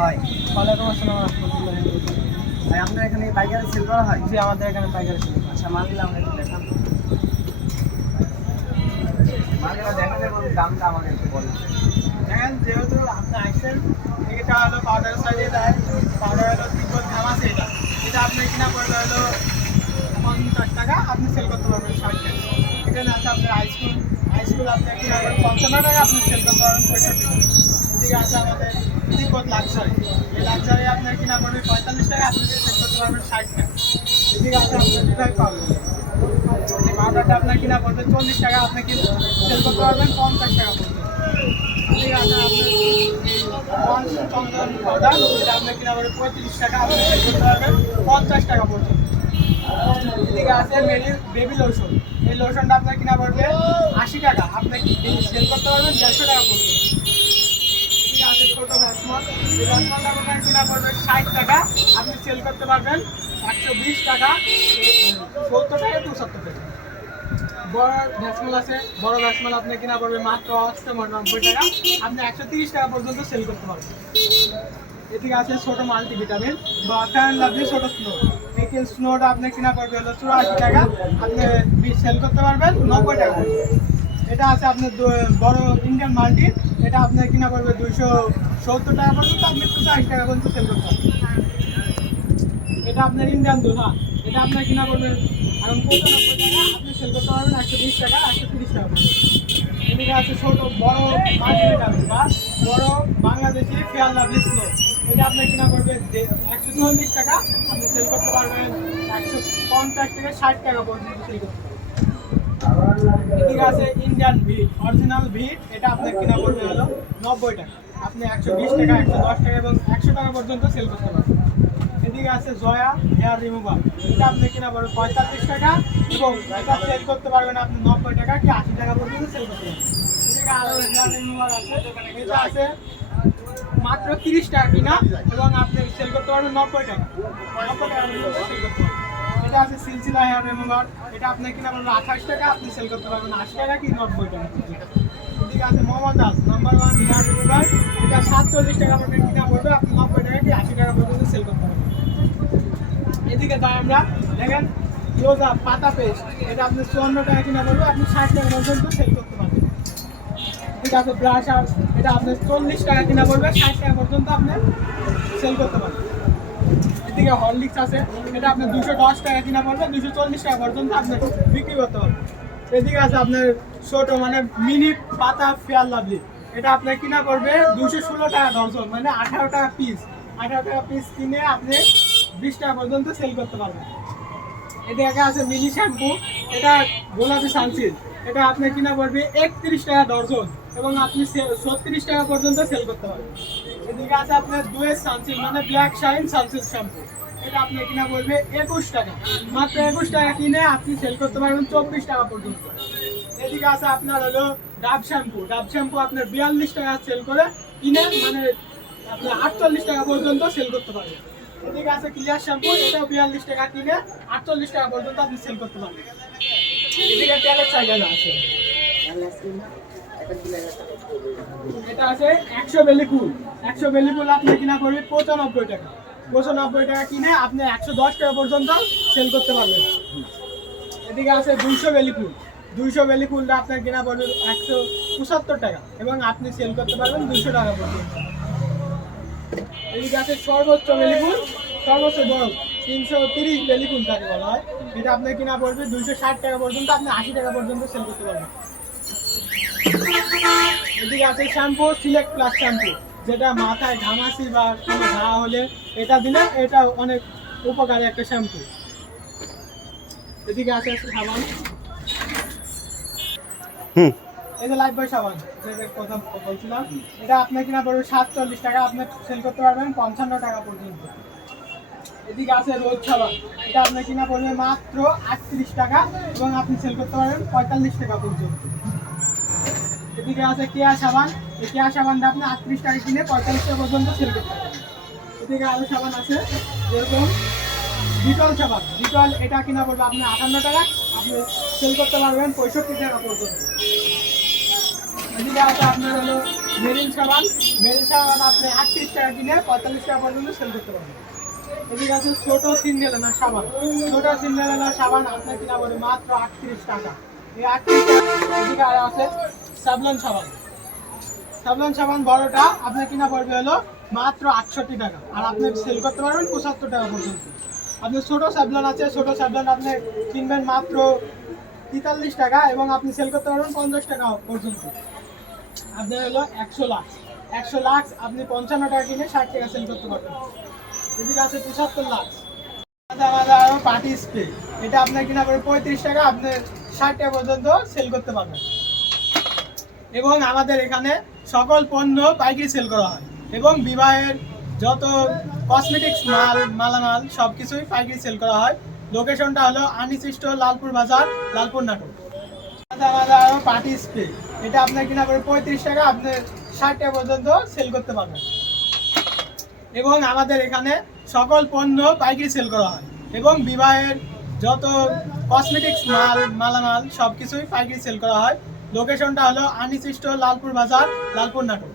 ভাই। ওয়ালাইকুম আসসালাম রাহমাতুল্লাহি ওয়া বারাকাতুহু। ভাই আপনার এখানে পাইকারি সেল করা হয়? জি, আমাদের এখানে পাইকারি সেল। আচ্ছা মালগুলো আমরা একটু দেখান। মালগুলো দেখানোর পরে দামটা আমাকে একটু বলেন। দেখেন, যেহেতু আপনি আসছেন, এটা হলো পাউডার সাইজে দেয়, পাউডার হলো তিব্বত ধাম আছে এটা। এটা আপনি কিনা পড়বে হলো 50 টাকা, আপনি সেল করতে পারবেন 60 টাকা। এখানে আছে আপনার হাইস্কুল, হাইস্কুল আপনি কিনা পড়বেন 55 টাকা, আপনি সেল করতে পারবেন 65 টাকা। এদিকে আছে আমাদের তিব্বত লাক্সারি, এই লাক্সারি আপনার কিনা পড়বে 45 টাকা, আপনি সেল করতে পারবেন 60 টাকা। এদিকে আছে আপনার ডিভাইস পাউডার, এই পাউডারটা আপনার কিনা পড়বে 40 টাকা, আপনি কি সেল করতে পারবেন 50 টাকা পর্যন্ত। ঠিক আছে, আপনার চন্দন পাউডার, এটা আপনার কিনা পড়বে 35 টাকা, আপনি সেল করতে পারবেন 50 টাকা পর্যন্ত। এদিকে আছে বেবি লোশন, এই লোশনটা আপনার কিনা পড়বে 80 টাকা, আপনি সেল করতে পারবেন 150 টাকা পর্যন্ত। এদিকে আছে ছোটো ভ্যাসমল, এই ভ্যাসমলটা আপনার কিনা পড়বে 60 টাকা, আপনি সেল করতে পারবেন 120 টাকা, 70 টাকা, 75 টাকা। বড় ভ্যাসমল আছে, বড় ভ্যাসমল আপনি কিনা পড়বে মাত্র 90 টাকা, আপনি 130 টাকা পর্যন্ত সেল করতে পারবেন। এদিকে আছে ছোট মাল্টিভিটামিন বা ফ্যান লাভলি ছোট স্নো, এই স্নোটা আপনি কিনা পড়বে হলো 84 টাকা, আপনি সেল করতে পারবেন 90 টাকা পর্যন্ত। এটা আছে আপনার বড় ইন্ডিয়ান মাল্টি, এটা আপনার কিনা পড়বে 270 টাকা পর্যন্ত, আপনি 40 টাকা পর্যন্ত সেল করতে পারবেন। এটা আপনার ইন্ডিয়ান দুধা, এটা আপনার কিনা পড়বে এখন 95 টাকা, আপনি সেল করতে পারবেন 120 টাকা, 130 টাকা পর্যন্ত। এদিকে আছে ছোট বড় মাল্টিভিটামিন বা বড় বাংলাদেশি ফেয়ার লাভলি স্নো, এটা আপনার কিনা পড়বে 140 টাকা, আপনি সেল করতে পারবেন 150 থেকে 60 টাকা পর্যন্ত সেল করতে পারবেন। এদিকে আছে ইন্ডিয়ান ভিট, অরিজিনাল ভিট, এটা আপনার কিনা পড়বে হলো 90 টাকা, আপনি 120 টাকা, 110 টাকা এবং 100 টাকা পর্যন্ত সেল করতে পারবেন। এদিকে আছে জয়া হেয়ার রিমুভার, এটা আপনি কিনা পড়বে 45 টাকা এবং এটা সেল করতে পারবেন আপনি 90 টাকা কি 80 টাকা পর্যন্ত সেল করতে পারবেন। এদিকে আরও হেয়ার রিমুভার আছে, এটা আছে মাত্র 30 টাকা কিনা এবং আপনি সেল করতে পারবেন 90 টাকা, 90 টাকা পর্যন্ত সেল করতে পারবেন। এটা আছে সিলসিলা হেয়ার রিমুভার, এটা আপনার কিনা পড়বে 28 টাকা, আপনি সেল করতে পারবেন 80 টাকা কি 90 টাকা। এদিকে আছে মমতাজ নাম্বার 1 হেয়ার রিমুভার, এটা 47 টাকা পর্যন্ত কিনা পড়বে, আপনি 90 টাকা কি 80 টাকা পর্যন্ত সেল করতে পারবেন। এদিকে তাই আমরা দেখেন রোজা পাতা পেস্ট, এটা আপনি 54 টাকা কিনা পড়বে, আপনি 60 টাকা পর্যন্ত সেল করতে পারবেন। ঠিক আছে, ব্রাশার, এটা আপনার 40 টাকা কিনা পড়বে, 60 টাকা পর্যন্ত আপনি সেল করতে পারবেন। এদিকে হরলিক্স আছে, এটা আপনার 210 টাকা কিনা পড়বে, 240 টাকা পর্যন্ত আপনি বিক্রি করতে পারবেন। এদিকে আছে আপনার ছোট মানে মিনি পাতা ফেয়ার লাভলি, এটা আপনার কিনা পড়বে 216 টাকা ডজন, মানে 18 টাকা পিস, 18 টাকা পিস কিনে আপনি 20 টাকা পর্যন্ত সেল করতে পারবেন। এদিকে আছে মিনি শ্যাম্পু, এটা গোলাপি সানসিল্ক, এটা আপনার কিনা পড়বে 31 টাকা ডজন এবং আপনি 36 টাকা পর্যন্ত সেল করতে পারবেন। এদিকে আছে আপনার ডুয়েস সানসিল্ক মানে ব্ল্যাক শাইন সানসিল্ক শ্যাম্পু, এটা আপনার কিনা পড়বে 21 টাকা, মাত্র 21 টাকা কিনে আপনি সেল করতে পারবেন 24 টাকা পর্যন্ত। এদিকে আছে আপনার হলো ডাব শ্যাম্পু, ডাব শ্যাম্পু আপনার 42 টাকা সেল করে কিনে মানে আপনার 48 টাকা পর্যন্ত সেল করতে পারবেন। এদিকে আছে ক্লিয়ার শ্যাম্পু, এটাও 42 টাকা কিনে 48 টাকা পর্যন্ত আপনি সেল করতে পারবেন। এদিকে তেলের চাইনা আছে, এটা আছে 100 বেলি ফুল, 100 বেলি ফুল আপনি কিনা পড়বে 95 টাকা, 95 টাকা কিনে আপনি 110 টাকা পর্যন্ত সেল করতে পারবেন। এদিকে আছে 200 বেলি ফুল, 200 বেলি ফুলটা আপনার কিনা পড়বে 175 টাকা এবং আপনি সেল করতে পারবেন 200 টাকা পর্যন্ত। এদিকে আছে সর্বোচ্চ বেলি ফুল, সর্বোচ্চ বড় 330 বেলি ফুল তাকে বলা হয়, এটা আপনার কিনা পড়বে 260 টাকা পর্যন্ত, আপনি 80 টাকা পর্যন্ত সেল করতে পারবেন। এদিকে আছে শ্যাম্পু সিলেক্ট প্লাস শ্যাম্পু, যেটা মাথায় ঘামাচি বা কোনো ঘা হলে এটা দিলে এটা অনেক উপকারী একটা শ্যাম্পু। এদিকে আছে সাবান, এই যে লাইফবয় সাবান যেটা কথা বলছিলাম, এটা আপনার কিনা পড়বে 47 টাকা, আপনি সেল করতে পারবেন 55 টাকা পর্যন্ত। এদিকে আছে রোজ সাবান, এটা আপনার কিনা পড়বে মাত্র 38 টাকা এবং আপনি সেল করতে পারবেন 45 টাকা পর্যন্ত। এদিকে আছে কেয়া সাবান, এই কেয়া সাবানটা আপনি 38 টাকা কিনে 45 টাকা পর্যন্ত সেল করতে পারবেন। এদিকে আরও সাবান আছে যেরকম ডিটল সাবান, ডিটল এটা কিনা পড়বে আপনি 58 টাকা, আপনি সেল করতে পারবেন 65 টাকা পর্যন্ত। এদিকে আছে আপনার হলো মেরিন সাবান আপনি 38 টাকা কিনে 45 টাকা পর্যন্ত সেল করতে পারবেন। এদিকে আছে ছোট সিন্ডেলেনা সাবান আপনার কিনা পড়বে মাত্র 38 টাকা। এই 38 টাকা। এদিকে আর আছে সাবলন সাবান বড়টা আপনার কিনা পড়বে হলো মাত্র 68 টাকা, আর আপনি সেল করতে পারবেন 75 টাকা পর্যন্ত। আপনার ছোট সাবলন আছে, ছোট সাবলন আপনি কিনবেন মাত্র 43 টাকা এবং আপনি সেল করতে পারবেন 50 টাকা পর্যন্ত। আপনার হলো 100 লাক্স আপনি 55 টাকা কিনে 60 টাকা সেল করতে পারবেন। এদিকে আছে 75 লাক্স পার্টি স্প্রে, এটা আপনার কিনা পড়বে 35 টাকা, আপনি 60 টাকা পর্যন্ত সেল করতে পারবেন। এবং আমাদের এখানে সকল পণ্য পাইকারি সেল করা হয় এবং বিবাহের যত কসমেটিক্স মালামাল সব কিছুই পাইকারি সেল করা হয়। লোকেশনটা হলো আনিস স্টোর, লালপুর বাজার, লালপুর নাটক। পার্টি স্প্রে, এটা আপনার কিনা পড়বে 35 টাকা, আপনি 60 টাকা পর্যন্ত সেল করতে পারবেন। এবং আমাদের এখানে সকল পণ্য পাইকারি সেল করা হয় এবং বিবাহের যত কসমেটিক্স মালামাল সব কিছুই পাইকারি সেল করা হয়। লোকেশনটা হলো আনিস স্টোর, লালপুর বাজার, লালপুর নাটক।